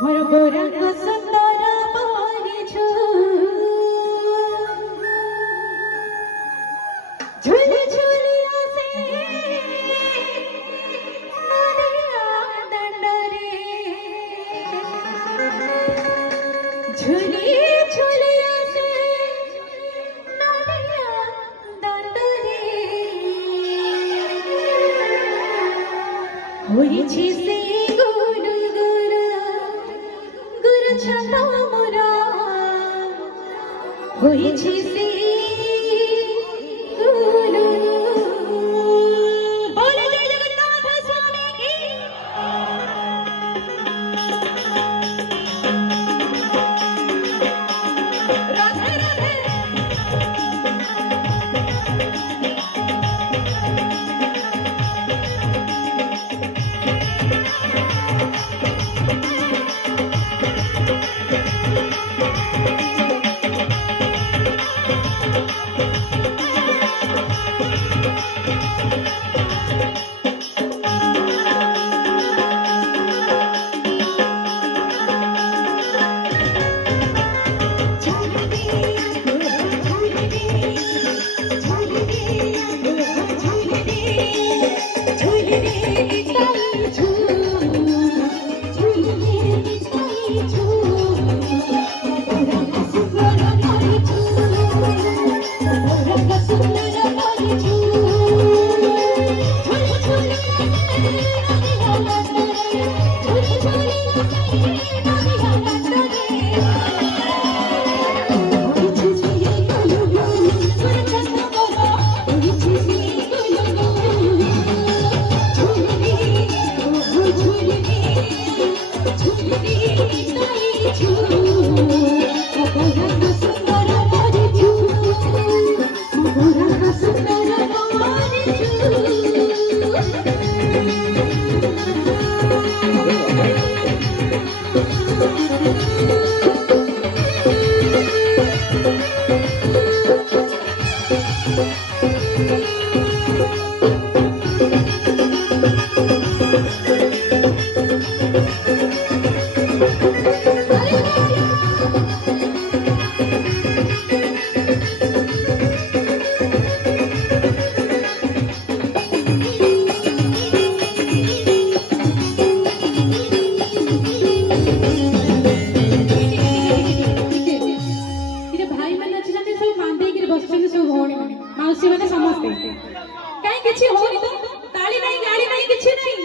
मोर गोरंग सुंदर पानी झूल झूलिया से नदिया दंडरे झूली झूलिया से नदिया दंडरे होई छी से गुरु गुरु गुरु छंदा मोरा होई छी से गुरु बोले जय जगन्नाथ स्वामी की राधे राधे मौसी मैंने समझते कहीं किसी हो नहीं तो ताली नहीं गाली नहीं किसी नहीं